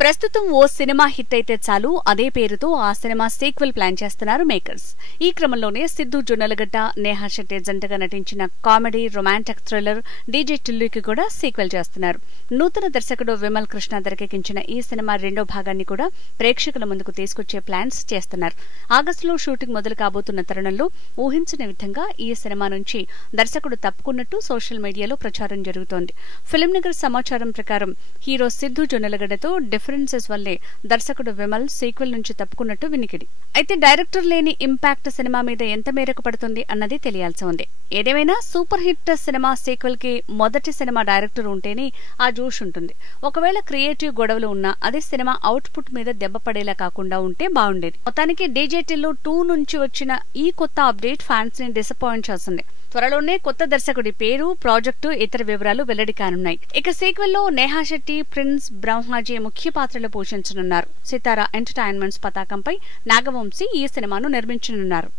ప్రస్తుతం ఓ cinema hit అయితే చాలు అదే పేరుతో ఆ సినిమా సీక్వెల్ ప్లాన్ చేస్తున్నారు మేకర్స్. ఈ క్రమంలోనే సిద్ధు జొన్నలగడ్డ, నేహా శెట్టి జంటగా నటించిన కామెడీ రొమాంటిక్ థ్రిల్లర్ డీజే టిల్లుకి కూడా సీక్వెల్ చేస్తున్నారు. నూతన దర్శకుడు విమల్ కృష్ణ తెరకెక్కించిన ఈ సినిమా రెండో భాగాన్ని కూడా ప్రేక్షకుల ముందుకు తీసుకొచ్చే ప్లాన్స్ చేస్తున్నారు. ఆగస్టులో షూటింగ్ మొదలు కాబోతున్న తరుణంలో ఊహించని విధంగా ఈ సినిమా నుంచి దర్శకుడు తప్పుకున్నట్టు సోషల్ మీడియాలో ప్రచారం జరుగుతోంది. ఫిల్మ్ నగర్ సమాచారం ప్రకారం హీరో సిద్ధు జొన్నలగడ్డతో డిఫరెన్సెస్ వల్లే దర్శకుడు విమల్ సీక్వెల్ నుంచి తప్పుకున్నట్టు వినికిడి. అయితే డైరెక్టర్ లేని ఇంపాక్ట్ సినిమా మీద ఎంత మేరకు పడుతుంది అన్నది తెలియాల్సి ఉంది. ఏదేమైనా సూపర్ హిట్ సినిమా సీక్వెల్ కి మొదటి సినిమా డైరెక్టర్ ఉంటేనే ఆ జోష్ ఉంటుంది. ఒకవేళ క్రియేటివ్ గొడవలు ఉన్నా అదే సినిమా అవుట్పుట్ మీద దెబ్బ పడేలా కాకుండా ఉంటే బాగుండేది. మొత్తానికి డీజే టిల్లు 2 నుంచి వచ్చిన ఈ కొత్త అప్డేట్ ఫ్యాన్స్ ని డిసప్పాయింట్ చేస్తుంది. త్వరలోనే కొత్త దర్శకుడి పేరు, ప్రాజెక్టు, ఇతర వివరాలు వెల్లడి కానున్నాయి. ఇక సీక్వెల్ లో నేహా శెట్టి, ప్రిన్స్ బ్రహ్మాజీ ముఖ్య పాత్రలు పోషించనున్నారు. సితారా ఎంటర్టైన్మెంట్స్ పతాకంపై నాగవంశీ ఈ సినిమాను నిర్మించనున్నారు.